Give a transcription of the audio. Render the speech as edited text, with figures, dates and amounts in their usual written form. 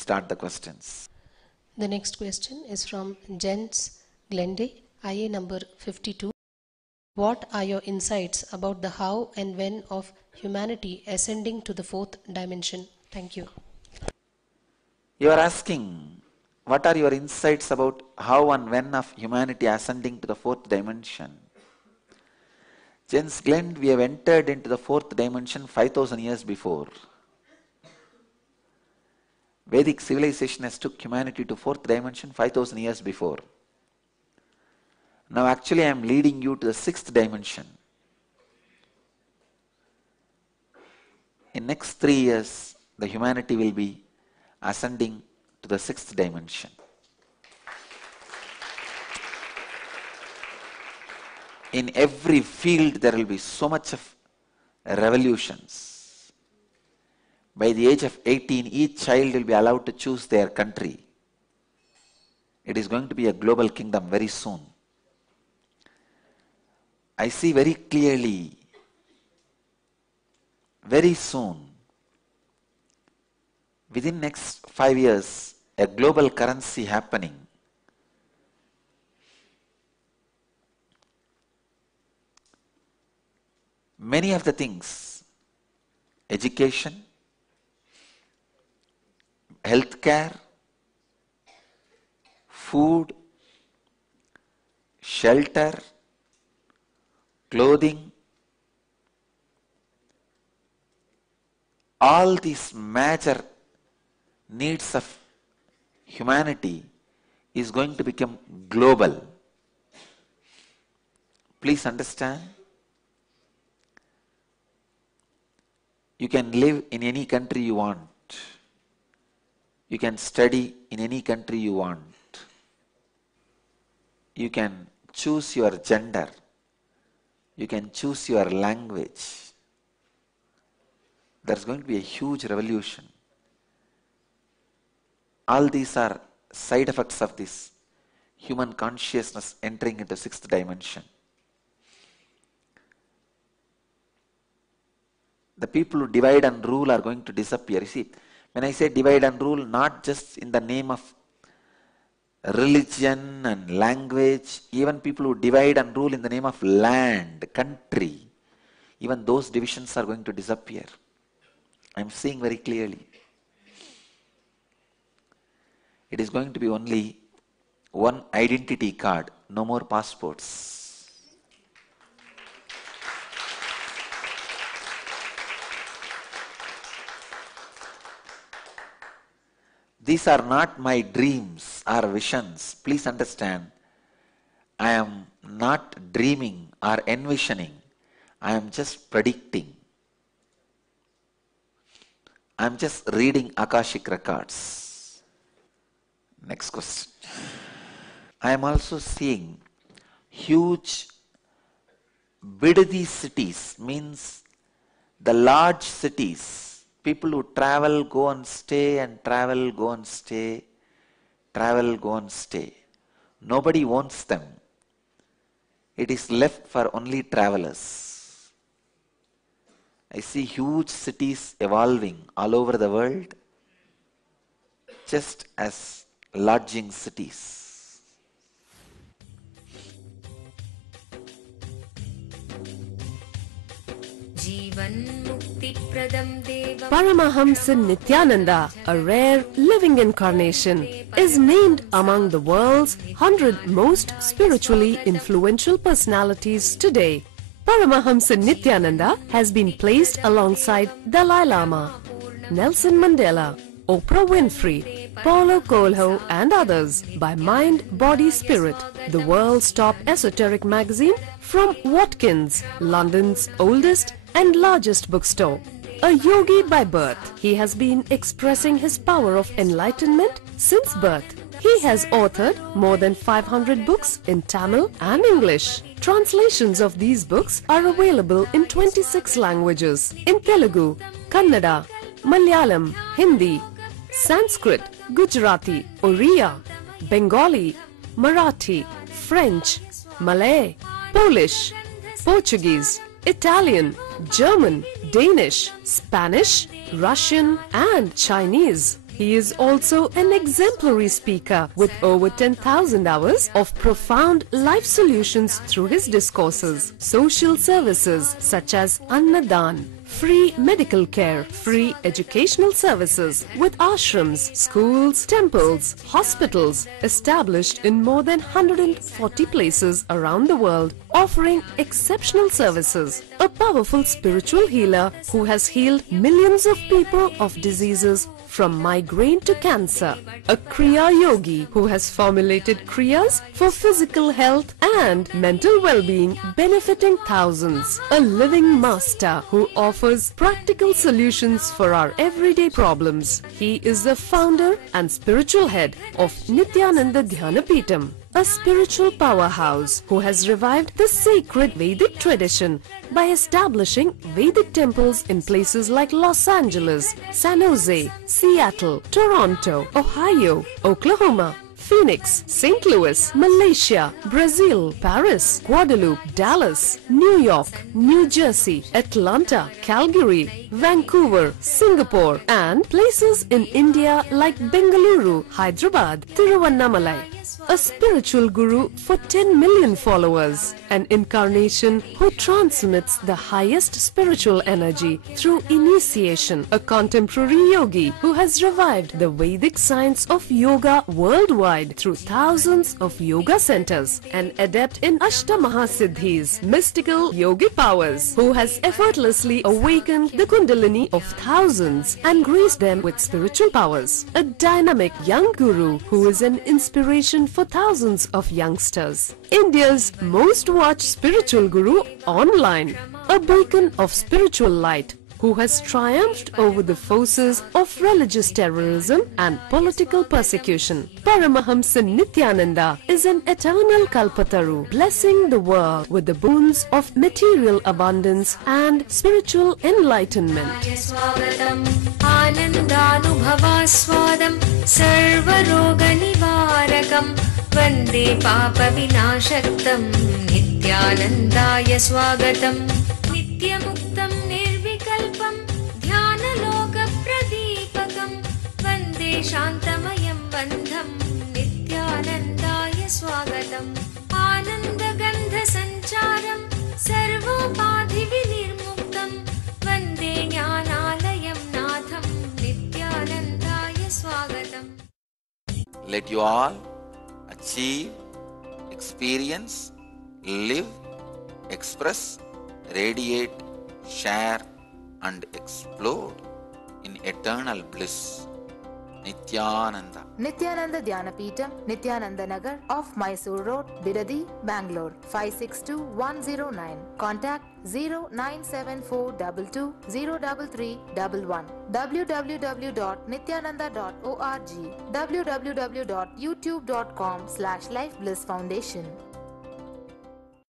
start the questions. The next question is from Jens Glende, IA number 52. What are your insights about the how and when of humanity ascending to the fourth dimension? Thank you. You are asking, what are your insights about how and when of humanity ascending to the fourth dimension? Jens Glende, we have entered into the fourth dimension 5,000 years before. Vedic civilization has took humanity to fourth dimension 5,000 years before. Now actually I am leading you to the sixth dimension. In next 3 years, the humanity will be ascending to the sixth dimension. In every field there will be so much of revolutions. By the age of 18, each child will be allowed to choose their country. It is going to be a global kingdom very soon. I see very clearly, very soon, within next 5 years, a global currency happening. Many of the things, education, healthcare, food, shelter, clothing, all these major needs of humanity is going to become global. Please understand, you can live in any country you want. You can study in any country you want. You can choose your gender. You can choose your language. There's going to be a huge revolution. All these are side effects of this human consciousness entering into sixth dimension. The people who divide and rule are going to disappear. You see, when I say divide and rule, not just in the name of religion and language, even people who divide and rule in the name of land, country, even those divisions are going to disappear. I'm seeing very clearly. It is going to be only one identity card, no more passports. These are not my dreams or visions. Please understand, I am not dreaming or envisioning. I am just predicting. I am just reading Akashic records. Next question. I am also seeing huge Bidadi cities, means the large cities. People who travel, go and stay, and travel, go and stay, travel, go and stay. Nobody wants them. It is left for only travelers. I see huge cities evolving all over the world, just as lodging cities. Paramahamsa Nityananda, a rare living incarnation, is named among the world's 100 most spiritually influential personalities today. Paramahamsa Nityananda has been placed alongside Dalai Lama, Nelson Mandela, Oprah Winfrey, Paulo Coelho and others by Mind, Body, Spirit, the world's top esoteric magazine from Watkins, London's oldest and largest bookstore. A yogi by birth, he has been expressing his power of enlightenment since birth. He has authored more than 500 books in Tamil and English. Translations of these books are available in 26 languages in Telugu, Kannada, Malayalam, Hindi, Sanskrit, Gujarati, Oriya, Bengali, Marathi, French, Malay, Polish, Portuguese, Italian, German, Danish, Spanish, Russian and Chinese. He is also an exemplary speaker with over 10,000 hours of profound life solutions through his discourses. Social services such as Annadan, free medical care, free educational services with ashrams, schools, temples, hospitals established in more than 140 places around the world, offering exceptional services. A powerful spiritual healer who has healed millions of people of diseases from migraine to cancer. A Kriya Yogi who has formulated Kriyas for physical health and mental well-being, benefiting thousands. A living master who offers practical solutions for our everyday problems. He is the founder and spiritual head of Nityananda Dhyanapitham, a spiritual powerhouse who has revived the sacred Vedic tradition by establishing Vedic temples in places like Los Angeles, San Jose, Seattle, Toronto, Ohio, Oklahoma, Phoenix, St. Louis, Malaysia, Brazil, Paris, Guadeloupe, Dallas, New York, New Jersey, Atlanta, Calgary, Vancouver, Singapore, and places in India like Bengaluru, Hyderabad, Tiruvannamalai. A spiritual guru for 10 million followers, an incarnation who transmits the highest spiritual energy through initiation, a contemporary yogi who has revived the Vedic science of yoga worldwide through thousands of yoga centers, an adept in Ashtamahasiddhis, mystical yogic powers, who has effortlessly awakened the Kundalini of thousands and graced them with spiritual powers, a dynamic young guru who is an inspiration for thousands of youngsters. India's most watched spiritual guru online, a beacon of spiritual light who has triumphed over the forces of religious terrorism and political persecution. Paramahamsa Nityananda is an eternal Kalpataru, blessing the world with the boons of material abundance and spiritual enlightenment. Anandanubhavaswadam sarvaroganivarakam Vande Papa Vinashaktam Nityanandaya Swagatam Nityamuktam Nirvikalpam Dhyanaloka Pradipakam Vande Shantamayam Bandham Nityanandaya Swagatam Ananda Gandha Sancharam Sarvopadhi Vinirmuktam Vande Jnanalayam Natham Nityanandaya Swagatam. Let you all achieve, experience, live, express, radiate, share and explode in eternal bliss. Nityananda. Nityananda Dhyanapitham, Nityananda Nagar off Mysore Road, Bidadi, Bangalore 562109. Contact 097422033311. www.nityananda.org. www.youtube.com/Life Bliss Foundation.